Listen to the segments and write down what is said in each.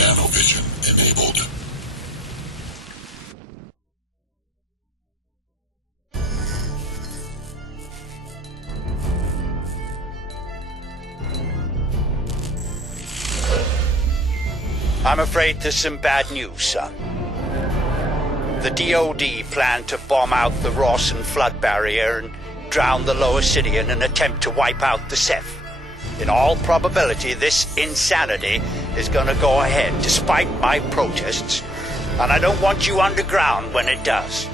Nanovision enabled. I'm afraid there's some bad news, son. The DoD plan to bomb out the Rawson flood barrier and drown the lower city in an attempt to wipe out the Ceph. In all probability, this insanity is gonna go ahead, despite my protests. And I don't want you underground when it does.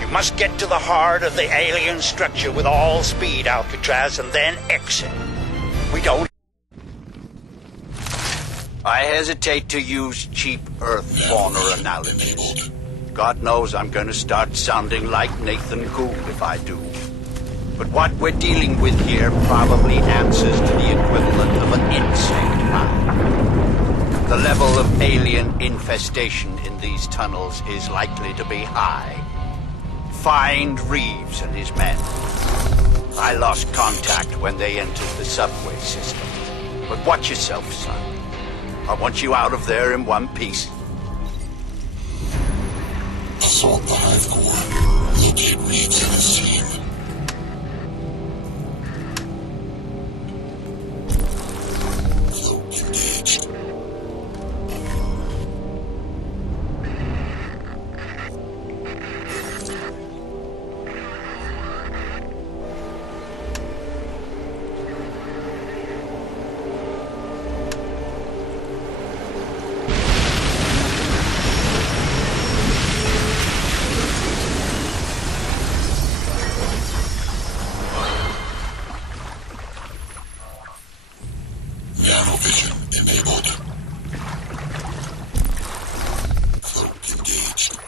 You must get to the heart of the alien structure with all speed, Alcatraz, and then exit. We don't... I hesitate to use cheap Earth fauna analogies. God knows I'm gonna start sounding like Nathan Gould if I do. But what we're dealing with here probably answers to the equivalent of an insect round. The level of alien infestation in these tunnels is likely to be high. Find Reeves and his men. I lost contact when they entered the subway system. But watch yourself, son. I want you out of there in one piece. Assault the Hive Core. Locate Reeves and his team. Cloak engaged. Nanovision enabled. Cloak engaged.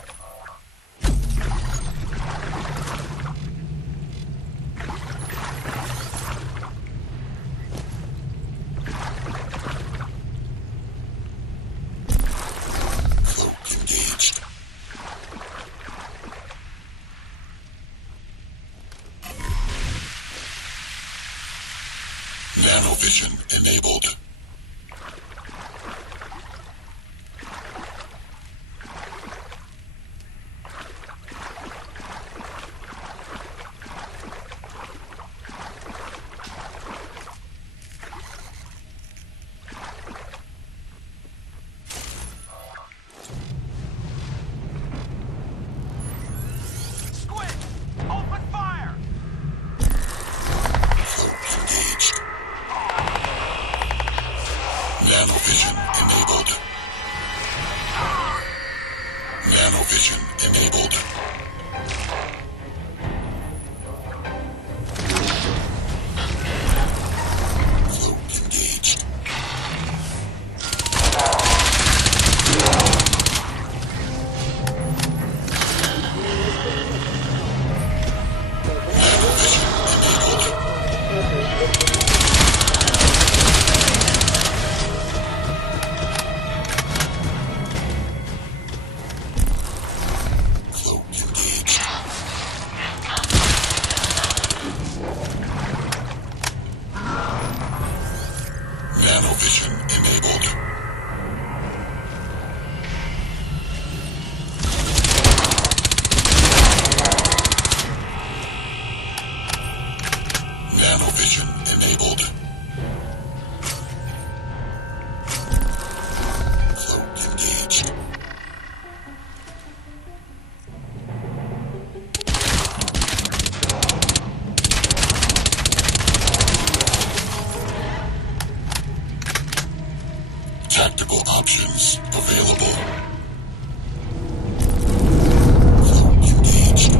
Cloak engaged. Nanovision enabled. Squid! Open fire! Cloak engaged. Nanovision enabled. Nanovision enabled. Cloak engaged. Nanovision enabled. Cloak engaged. Nanovision enabled. Nanovision enabled. Cloak engaged. Tactical options available. Cloak engaged.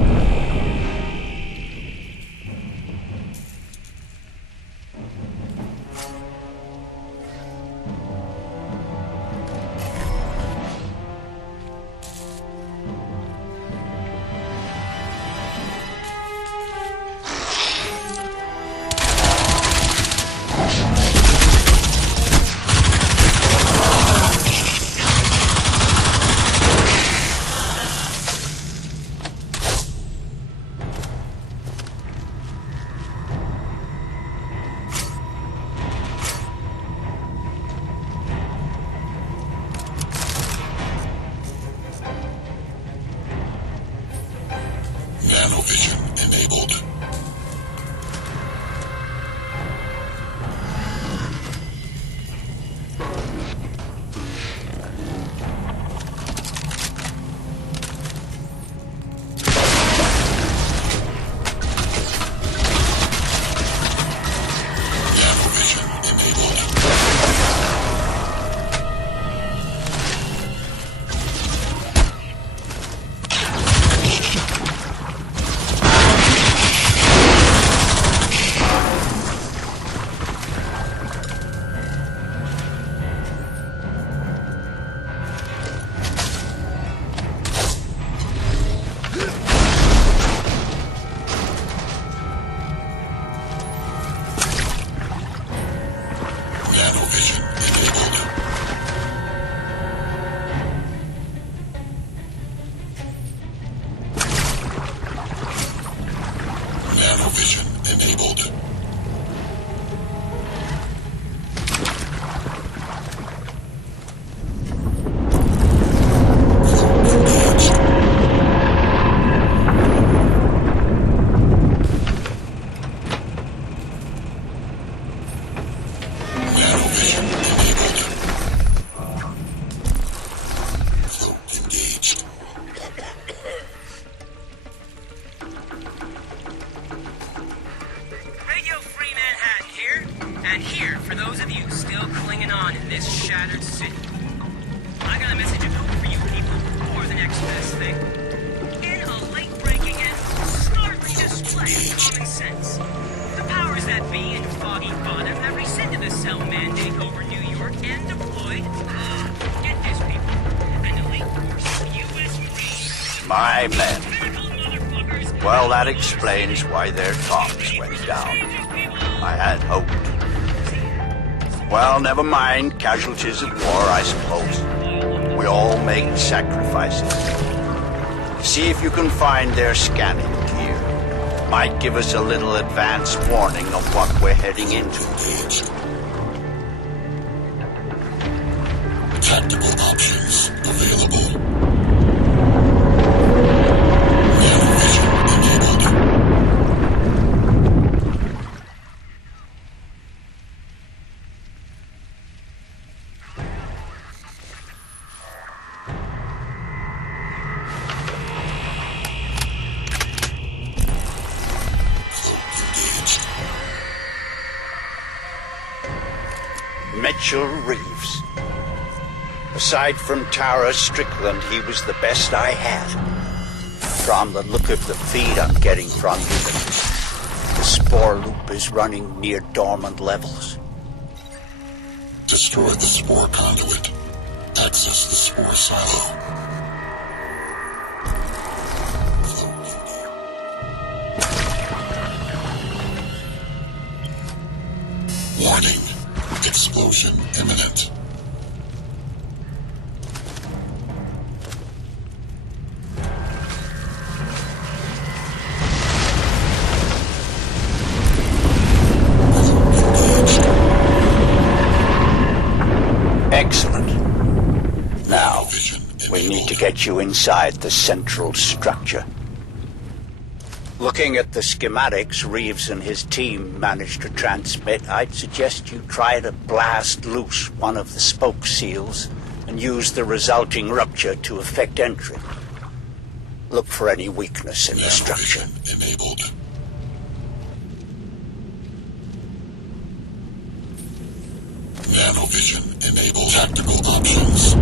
in this shattered city. I got a message of hope for you people before the next best thing. In a late-breaking and startling display of common sense, the powers that be in Foggy Bottom have rescinded the cell mandate over New York and deployed, get this people, an elite force of U.S. Marines. My men. Pinnacle motherfuckers. Well, that explains why their talks went down. I had hoped. Well, never mind. Casualties at war, I suppose. We all made sacrifices. See if you can find their scanning gear. Might give us a little advance warning of what we're heading into. Tactical options available. Mitchell Reeves. Aside from Tara Strickland, he was the best I had. From the look of the feed I'm getting from you, the spore loop is running near dormant levels. Destroy the spore conduit. Access the spore silo. Warning. Explosion imminent. Excellent. Now, we need to get you inside the central structure. Looking at the schematics Reeves and his team managed to transmit, I'd suggest you try to blast loose one of the spoke seals and use the resulting rupture to effect entry. Look for any weakness in the structure. Enabled. Nanovision enabled. Tactical options